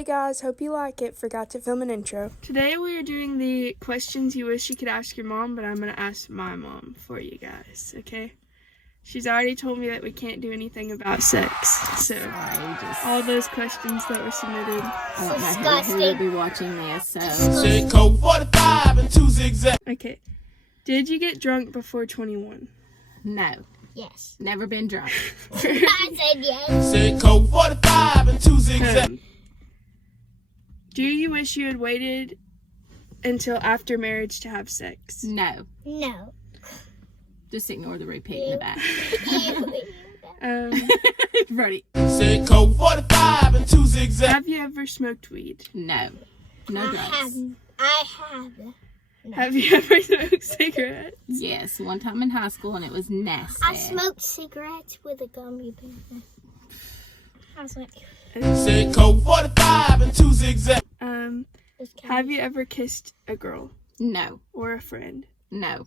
Hey guys, hope you like it. Forgot to film an intro. Today we are doing the questions you wish you could ask your mom, but I'm going to ask my mom for you guys, okay? She's already told me that we can't do anything about sex, so all those questions that were submitted. I don't know who will be watching this, so. Colt 45 and 2 zigzag. Okay. Did you get drunk before 21? No. Yes. Never been drunk. I said yes. Said Colt 45 and 2 zigzag. Do you wish you had waited until after marriage to have sex? No. No. Just ignore the repeat in the back. Brody. Said Colt 45 and 2 zigzag. Have you ever smoked weed? No. No drugs. I have. No. Have you ever smoked cigarettes? Yes, one time in high school and it was nasty. I smoked cigarettes with a gummy bear. I was like, Said Colt 45 and 2 zigzag. Have you ever kissed a girl No. or a friend? No.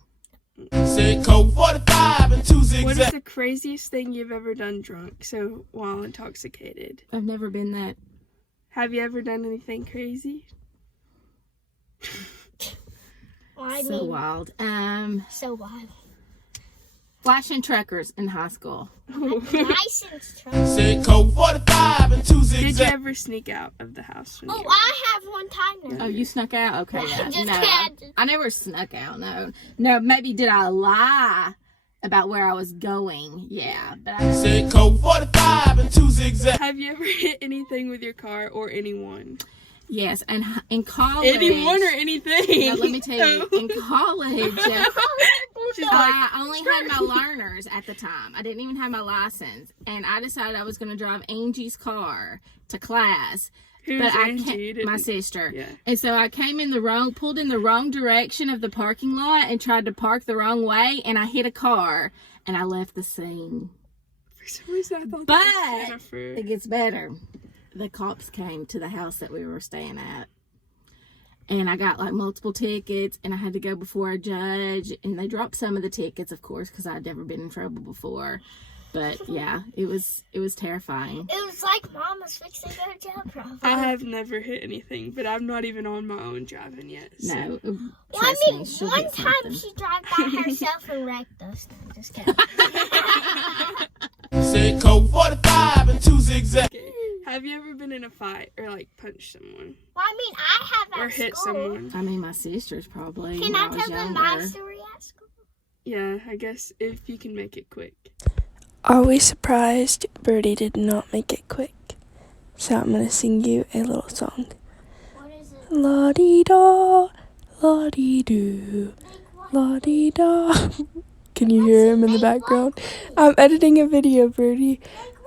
Said Colt 45 and 2 What is zigzag. the craziest thing you've ever done drunk, so while intoxicated? I've never been that. Have you ever done anything crazy? well, I So mean, wild. so wild. Flashing truckers in high school. License truck. Said Colt 45 and 2 Did you zigzag. ever sneak out of the house when Oh, you were... I have one time now. Oh, you snuck out? Okay, yeah. Just No. kidding. I never snuck out, no. No, maybe did I lie about where I was going? Yeah, but I Said Colt 45 and 2 zigzag. Have you ever hit anything with your car or anyone? yes, and in college. Anyone or anything? No, let me tell you, in college, She's I only had my learners at the time. I didn't even have my license, and I decided I was going to drive Angie's car to class. Who's But Angie? my sister. Yeah. And so I pulled in the wrong direction of the parking lot and tried to park the wrong way, and I hit a car, and I left the scene. For some reason, I thought But that was Jennifer. it gets better. The cops came to the house that we were staying at, and I got like multiple tickets, and I had to go before a judge, and they dropped some of the tickets, of course, because I'd never been in trouble before. But yeah, it was terrifying. It was like Mom was fixing to go to jail, probably. I have never hit anything, but I'm not even on my own driving yet. So. No, Well, I trust mean, me, she'll one get time something. she drove by herself and wrecked us. No, just kidding. Said Colt 45 and 2 zigzag. Okay. Have you ever been in a fight or like punched someone Well, I mean, I have or at hit school. someone? I mean, my sisters probably. Can when I I was tell them my younger. story at school? Yeah, I guess if you can make it quick. Are we surprised Brody did not make it quick? So I'm going to sing you a little song. What is it? La-dee-da, la-dee-doo, la-dee-da. Can you hear him in the background? I'm editing a video, Brody.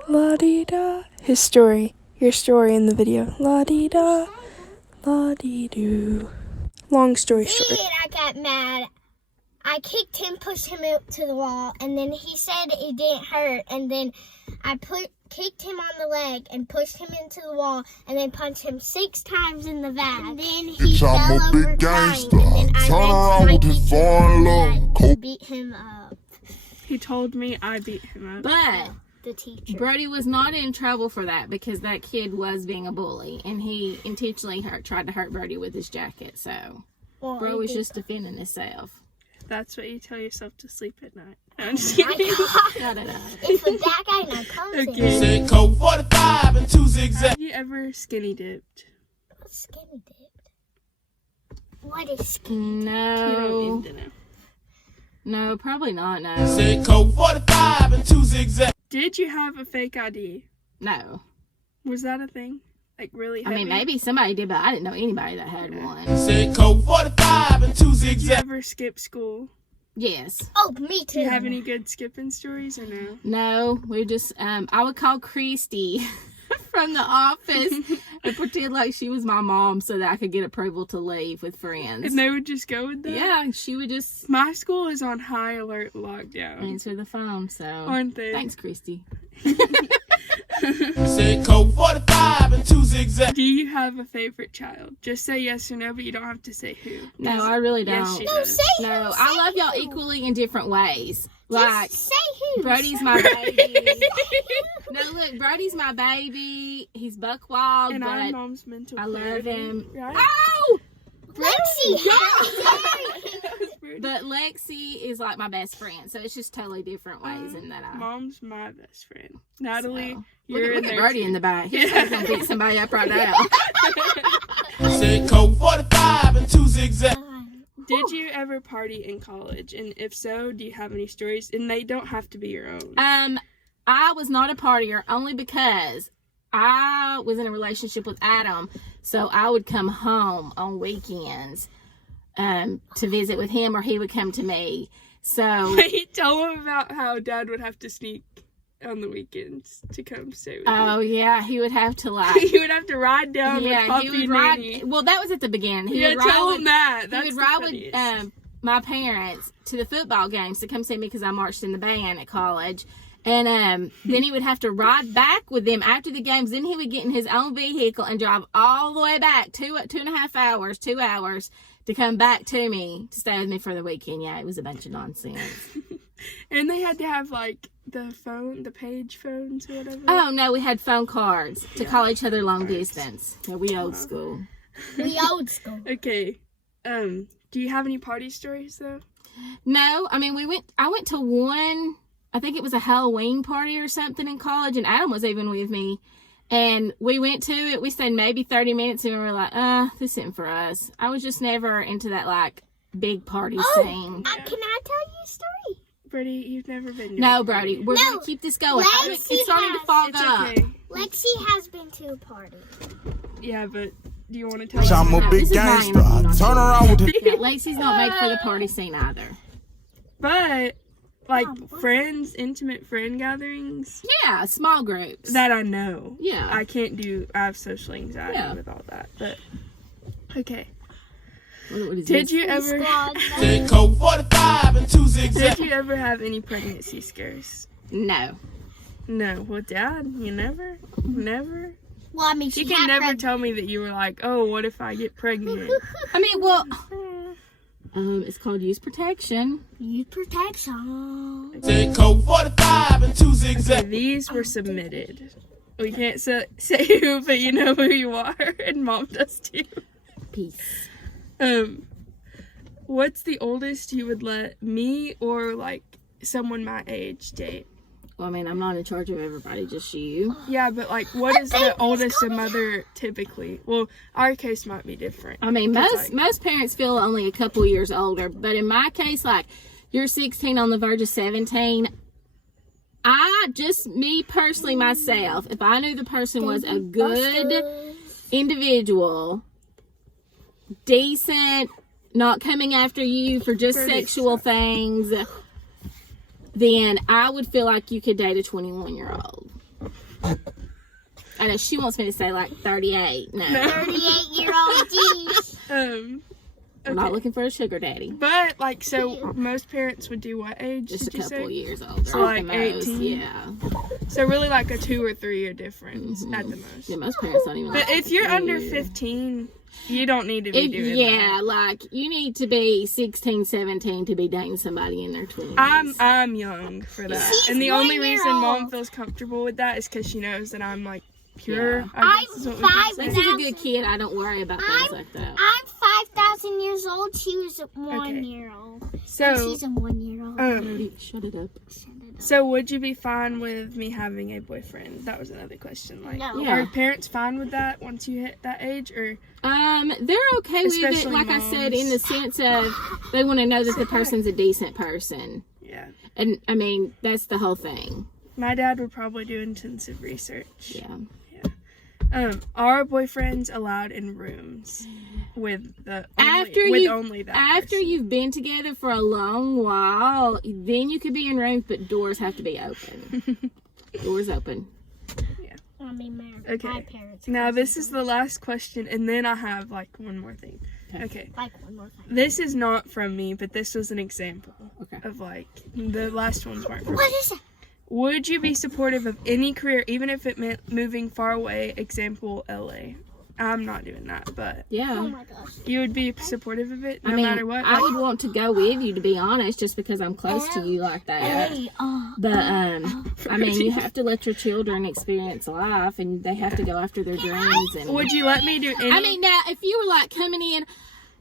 La-dee-da. His story. Your story in the video. La-dee-da, la-dee-doo. Long story short. Then I got mad. I kicked him, pushed him out to the wall, and then he said it didn't hurt. And then I kicked him on the leg and pushed him into the wall, and then punched him 6 times in the back. And then he Bitch, fell I'm a over big crying, gangster. and then I Turn ran around to my with this teacher foreign and look. I beat him up. He told me I beat him up. But The teacher. Brody was not in trouble for that because that kid was being a bully, and he intentionally tried to hurt Brody with his jacket. So Well, Bro he was did just defending himself. That's what you tell yourself to sleep at night. I'm just I kidding. got- Da, da, da. If a bad guy now comes Okay. in, Said Colt 45 and 2 zigzag. Have you ever skinny dipped? what's skinny dipped? What is skinny? You No, don't need to know. no, probably not. No, Said Colt 45 and 2 zigzag. Did you have a fake ID? no. Was that a thing? Like really I heavy? mean, maybe somebody did, but I didn't know anybody that had one. Said Colt 45 and 2 Did you zigzag. ever skip school? Yes. Oh, me too. Do you have any good skipping stories or no? No, we just, I would call Christy from the office and pretend like she was my mom so that I could get approval to leave with friends. And they would just go with that? Yeah, she would just My school is on high alert lockdown. answer the phone, so. Aren't they? Thanks, Christy. Said Colt 45 and 2 zigzag. Do you have a favorite child? Just say yes or no, but you don't have to say who. No, I really don't. Yes, she No, does. say No, who, I say love y'all who. equally in different ways. Like, Just say who. Brody's my baby. No, look, Brody's my baby. He's buck wild, And I'm but mom's mental I love clarity, him. Right? Oh! Lexi, how dare you? That was Brody. But Lexi is like my best friend, so it's just totally different ways in that I. Mom's my best friend. Natalie, So, you're look in at there Brody too. in the back. He's gonna beat somebody up right now. Said Colt 45 and 2 zigzag. Did you ever party in college? And if so, do you have any stories? And they don't have to be your own. I was not a partier only because I was in a relationship with Adam, so I would come home on weekends to visit with him, or he would come to me. So Wait, tell them about how Dad would have to sneak on the weekends to come stay with oh yeah, he would have to like you. He would have to ride down with yeah, Puppy he would and ride. Nanny. Well, that was at the beginning. He Yeah, would ride tell with, him that. That's he would the ride funniest. with my parents to the football games to come see me because I marched in the band at college. And then he would have to ride back with them after the games. Then he would get in his own vehicle and drive all the way back, 2.5 hours, 2 hours, to come back to me to stay with me for the weekend. Yeah, it was a bunch of nonsense. And they had to have like the page phones or whatever. Oh, no, we had phone cards to call each other long distance. Yeah, we old school. We old school. Okay. Do you have any party stories though? No, I mean, I went to one, I think it was a Halloween party or something in college, and Adam was even with me. And we went to it. We stayed maybe 30 minutes, and we were like, this isn't for us. I was just never into that, like, big party scene. Can I tell you a story? Brody, you've never been to No, a party. Brody, we're going to keep this going. Lexi It's starting to has. fog It's up. okay. Lexi has been to a party. Yeah, but do you want to tell us? I'm a No, big this is my gangster. interview, I not turn yours. around with the Yeah, Lacey's not made for the party scene either. But like friends, intimate friend gatherings Yeah, small groups. that I know. Yeah. I can't do. I have social anxiety Yeah. with all that. But okay. What is Did this? you ever? said Colt 45 and 2 Did zigzag. you ever have any pregnancy scares? No. No. Well, Dad, you never. Well, I mean, she You can had never pregnant. tell me that you were like, oh, what if I get pregnant? I mean, well, it's called use protection. You protection. Said Colt 45 and 2 So zigzag. these were submitted. We can't say who, but you know who you are, and Mom does too. Peace. What's the oldest you would let me or like someone my age date? Well, I mean, I'm not in charge of everybody, just you. Yeah, but like, what is the oldest a mother typically? Well, our case might be different. I mean, 'Cause, most parents feel only a couple years older, but in my case, like, you're 16 on the verge of 17. Me personally, myself, if I knew the person was a good individual, decent, not coming after you for just Pretty sexual things, then I would feel like you could date a 21-year-old. I know she wants me to say like 38. No. 38-year-old geez. I'm not looking for a sugar daddy. But like, so most parents would do what age? Just a did you couple say? years older. So, at the like, most, 18? yeah. So really, like a 2 or 3 year difference at the most. Yeah, most parents don't even. But like if you're to under do- 15, you don't need to be doing yeah, that. like you need to be 16, 17 to be dating somebody in their 20s. I'm young for that, She's and the 1 only year reason Mom old. feels comfortable with that is because she knows that I'm like pure. Yeah. I guess is what we could I'm say. This is a good kid. I don't worry about things like that. I'm 5,000 years old. She was 1 Okay. year old. So, She's a 1 year old. Brody, shut it up. so would you be fine with me having a boyfriend? That was another question. Like, No. Yeah. are parents fine with that once you hit that age, or They're okay with it. Especially Like I said, moms. in the sense of they want to know that the person's a decent person, yeah? and I mean that's the whole thing. My dad would probably do intensive research. Yeah. Are boyfriends allowed in rooms with the After only that After person? you've been together for a long while, then you could be in rooms, but doors have to be open. Doors open. I mean, my Okay. parents. Now this is the last question, and then I have like one more thing. Okay. Like one more thing. This is not from me, but this was an example Okay. of like the last ones weren't from me. What is it? Would you be supportive of any career, even if it meant moving far away? Example, LA. I'm not doing that, but Yeah. Oh my gosh. you would be supportive of it no I mean, matter what. I would want to go with you, to be honest, just because I'm close to you like that. But, I mean, you have to let your children experience life, and they have to go after their dreams. And Would you let me do any? I mean, now, if you were, like, coming in,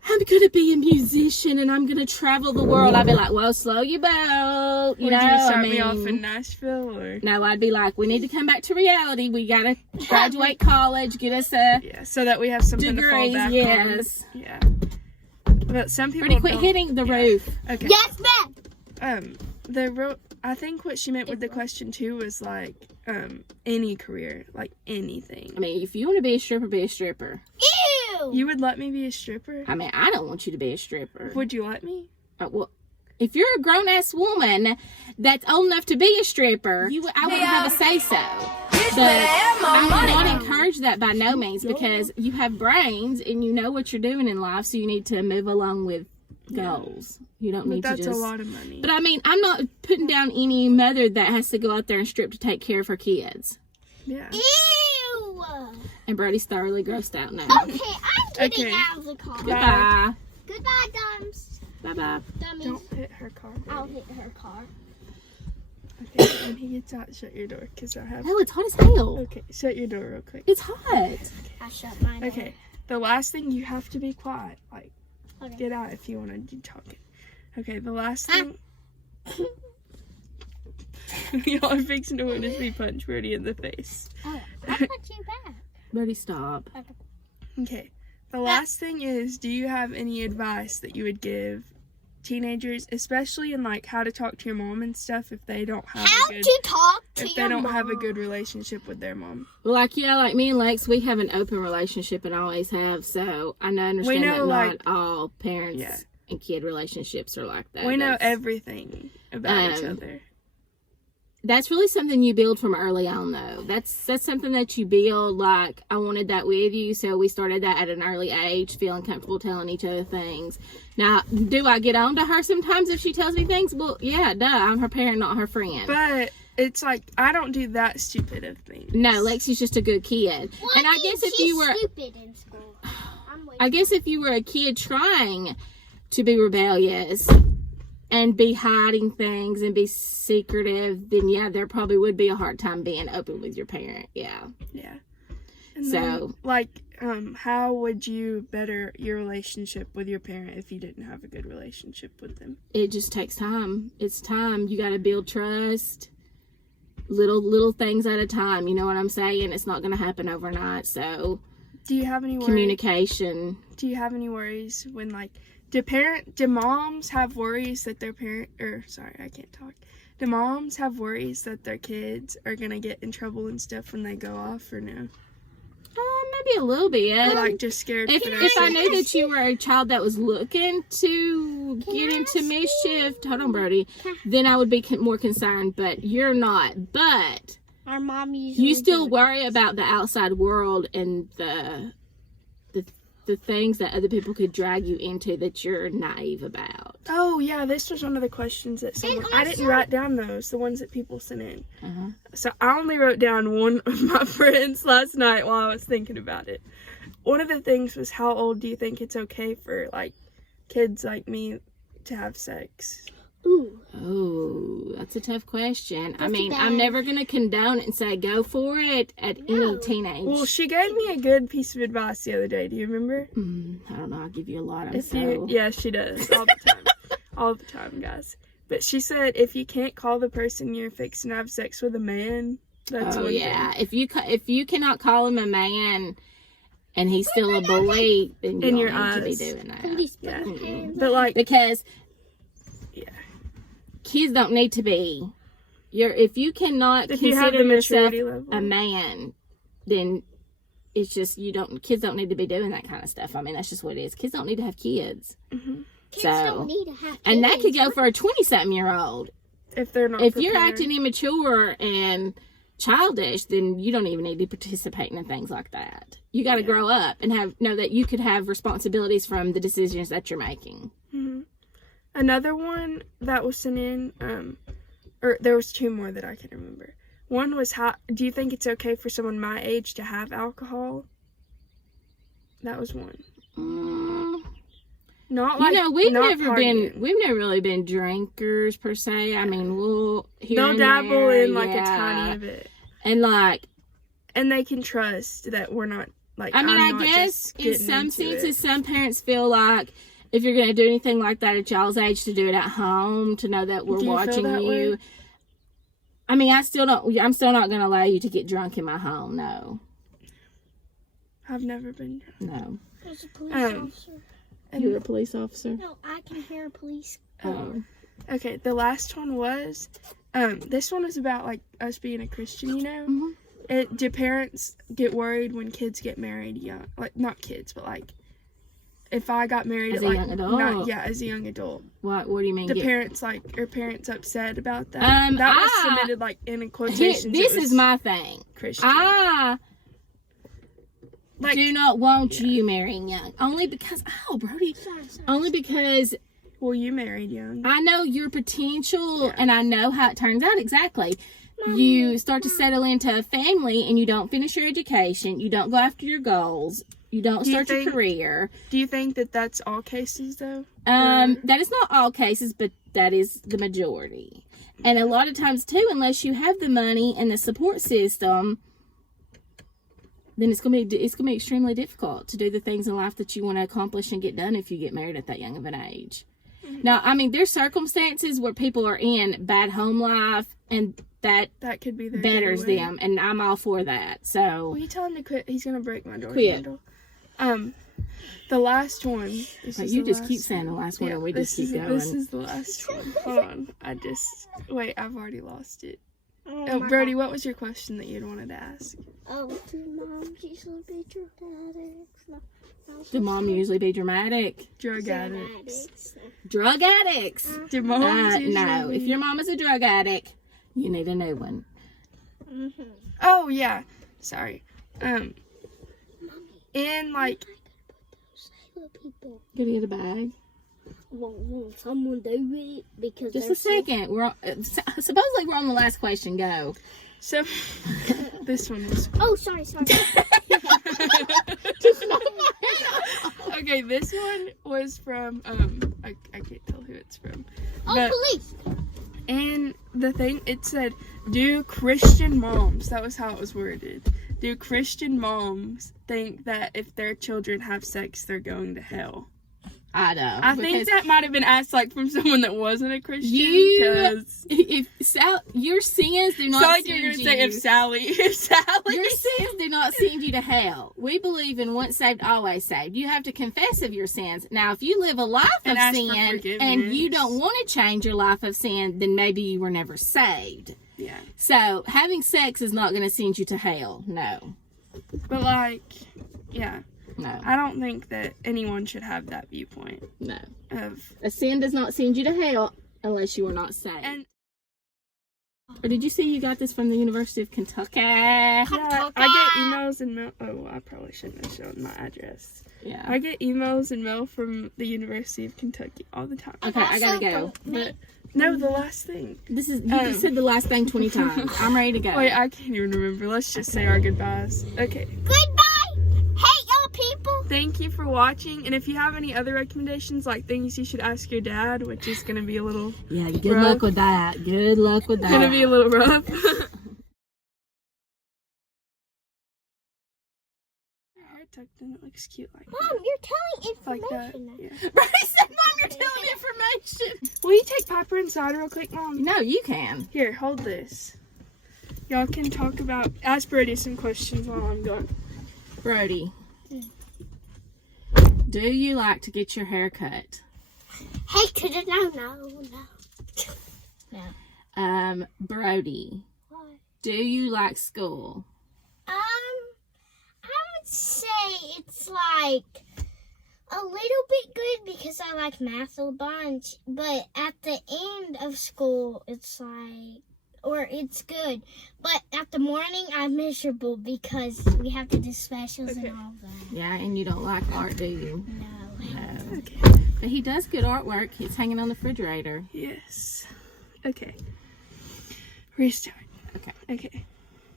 I'm going to be a musician, and I'm going to travel the world, I'd be like, well, slow your boat, would you start me off in Nashville, or? No, I'd be like, we need to come back to reality. We got to graduate college, get us a Yeah, so that we have something to fall degree. back Yes. on. Yeah. But some people Brody, quit don't- hitting the roof. Okay. Yes, ma'am. I think what she meant with the question too was like, any career, like anything. I mean, if you want to be a stripper, be a stripper. Ew. You would let me be a stripper? I mean, I don't want you to be a stripper. Would you let me? Well, if you're a grown-ass woman that's old enough to be a stripper, I wouldn't have a say-so. But I would not encourage that by no means, because you have brains and you know what you're doing in life, so you need to move along with goals. You don't need But to that's just... a lot of money. But I mean, I'm not putting down any mother that has to go out there and strip to take care of her kids. Yeah. Ew. And Brody's thoroughly grossed out now. Okay, I'm getting Okay. out of the car. Goodbye. Goodbye, Dums. Bye-bye. Dummies. Don't hit her car. I'll hit her car. Okay, when he gets out, shut your door, because I have... Oh, it's hot as hell. Okay, shut your door real quick. It's hot. I shut mine. Okay, the last thing, you have to be quiet. Like, Okay. get out if you want to do talking. Okay, the last thing... Y'all are fixing to witness me punch Brody in the face. Oh, I put you back. Brody, stop. Okay, the last thing is, do you have any advice that you would give teenagers, especially in like how to talk to your mom and stuff, if they don't have How a good, to talk to if they your don't mom. have a good relationship with their mom? Well, like me and Lex, we have an open relationship and always have. So I understand know, that like- not all parents Yeah. and kid relationships are like that. We know That's- everything about each Um, other. That's really something you build from early on, though. That's something that you build. Like, I wanted that with you, so we started that at an early age, feeling comfortable telling each other things. Now, do I get on to her sometimes if she tells me things? Well, yeah, duh. I'm her parent, not her friend. But it's like, I don't do that stupid of things. No, Lexi's just a good kid. What And I means guess if she's you were, stupid in school. I guess if you were a kid trying to be rebellious and be hiding things and be secretive, then yeah, there probably would be a hard time being open with your parent. Yeah. Yeah. And So- then, like, how would you better your relationship with your parent if you didn't have a good relationship with them? It just takes time. It's time. You got to build trust. Little things at a time. You know what I'm saying? It's not going to happen overnight. So Do you have any worries? communication. Do you have any worries when, like, do moms have worries that their do moms have worries that their kids are gonna get in trouble and stuff when they go off, or no? Maybe a little bit. Or like just scared for their If I knew safety? that you were a child that was looking to get into mischief, hold on, Brody, then I would be more concerned. But you're not. But Our mom usually you still does. worry about the outside world and the things that other people could drag you into that you're naive about. Oh yeah, this was one of the questions that someone, I didn't write down those, the ones that people sent in. Uh-huh. So I only wrote down one of my friends last night while I was thinking about it. One of the things was, how old do you think it's okay for like kids like me to have sex? Ooh. Oh, that's a tough question. I That's mean, bad. I'm never going to condone it and say go for it at any teenage. Well, she gave me a good piece of advice the other day. Do you remember? I don't know. I'll give you a lot. Yeah, she does all the time, all the time, guys. But she said if you can't call the person you're fixing to have sex with a man, that's Oh one yeah. thing. If you cannot call him a man and he's still a boy, then you In don't your need to be eyes. doing that. Please put Yeah. your hands But like, Because yeah, kids don't need to be. If you cannot if you have consider the yourself maturity level, a man, then it's just kids don't need to be doing that kind of stuff. I mean, that's just what it is. Kids don't need to have kids. Kids So- don't need to have And that could kids. go for a 20-something-year-old. if they're not, If you're prepared. acting immature and childish, then you don't even need to participate in things like that. You got to grow up and know that you could have responsibilities from the decisions that you're making. Another one that was sent in, or there was two more that I can remember. One was, how do you think it's okay for someone my age to have alcohol? That was one. You Not like know, we've not never really been drinkers per se. I mean, we'll they'll dabble in like yeah. a tiny bit, and like, and they can trust that we're not like. I mean, I'm I not guess just in getting some into senses, it. some parents feel like if you're going to do anything like that at y'all's age, to do it at home, to know that we're Do you feel watching that you. way? I mean, I'm still not going to allow you to get drunk in my home. No. I've never been. No. There's a police officer. You're a police officer? No, I can hear a police. Oh. Okay, the last one was, this one was about like us being a Christian, you know. Mm-hmm. Do parents get worried when kids get married young? Like not kids, but like if I got married As at a like young adult? as a young adult. What do you mean? The parents are parents upset about that? That was submitted like in quotations. This is my thing. Christian. Like, Do not want you marrying young. Only because, Brody. Only because well, you married young. I know your potential and I know how it turns out exactly. You start to settle into a family and you don't finish your education. You don't go after your goals. You don't start your career. Do you think that that's all cases though? That is not all cases, but that is the majority. And a lot of times too, unless you have the money and the support system, then it's gonna be extremely difficult to do the things in life that you want to accomplish and get done if you get married at that young of an age. Now, I mean, there's circumstances where people are in bad home life, and that could be their betters gateway. them, and I'm all for that. So, will you tell him to quit? He's gonna break my door Quit. handle. The last one. but you just keep saying the last one, and we just keep going. This is the last one. Hold on. Wait. I've already lost it. Oh, Brody, what was your question that you'd wanted to ask? Oh, do moms usually be drug addicts? Do mom usually be dramatic? Drug addicts. Drug addicts? Do moms usually No. be... If your mom is a drug addict, you need a new one. Oh, yeah. Sorry. In, like... Gonna get a bag? Won't someone do it? Because Just a second. We're supposedly we're on the last question. Go. So, this one was... Oh, sorry. Okay, this one was from, I can't tell who it's from. Oh, But- police! And the thing, it said, do Christian moms, that was how it was worded, do Christian moms think that if their children have sex, they're going to hell? I know. I think that might have been asked like from someone that wasn't a Christian. Your sins do not like send you're gonna you. say if Sally. Your sins do not send you to hell. We believe in once saved, always saved. You have to confess of your sins. Now, if you live a life And of ask for sin forgiveness. and you don't want to change your life of sin, then maybe you were never saved. Yeah. So, having sex is not going to send you to hell. No. But like, yeah. No. I don't think that anyone should have that viewpoint No. of... A sin does not send you to hell unless you are not saved. And Or did you see you got this from the University of Kentucky? yeah, I get emails and mail. Oh, well, I probably shouldn't have shown my address. Yeah. I get emails and mail from the University of Kentucky all the time. Okay, I gotta go. But no, the last thing. This is you just said the last thing 20 times. I'm ready to go. Wait, I can't even remember. Let's just say our goodbyes. Okay. Goodbye! Hey, y'all people! Thank you for watching. And if you have any other recommendations, like things you should ask your dad, which is gonna be a little Yeah, good rough. luck with that. Good luck with that. Gonna be a little rough. Tucked in, it looks cute like Mom, you're telling like that. information. Yeah. Brody said, Mom, you're telling information. Will you take Piper inside real quick, Mom? No, you can. Here, hold this. Y'all can talk about, ask Brody some questions while I'm gone. Brody, do you like to get your hair cut? Hey, could it? No. Brody, What? do you like school? I would say it's like a little bit good because I like math a bunch, but at the end of school, it's like, or it's good, but at the morning, I'm miserable because we have to do specials Okay. and all that. Yeah, and you don't like art, do you? No. No. Okay. But he does good artwork. It's hanging on the refrigerator. Yes. Okay. Restart. Okay. Okay.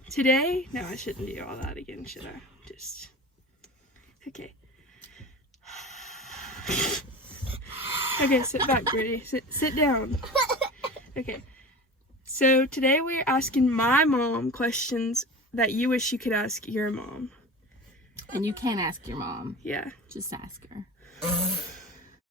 Today, no, I shouldn't do all that again, should I? Okay. Okay, sit back, Brody. Sit down. Okay. So today we are asking my mom questions that you wish you could ask your mom. And you can ask your mom. Yeah. Just ask her.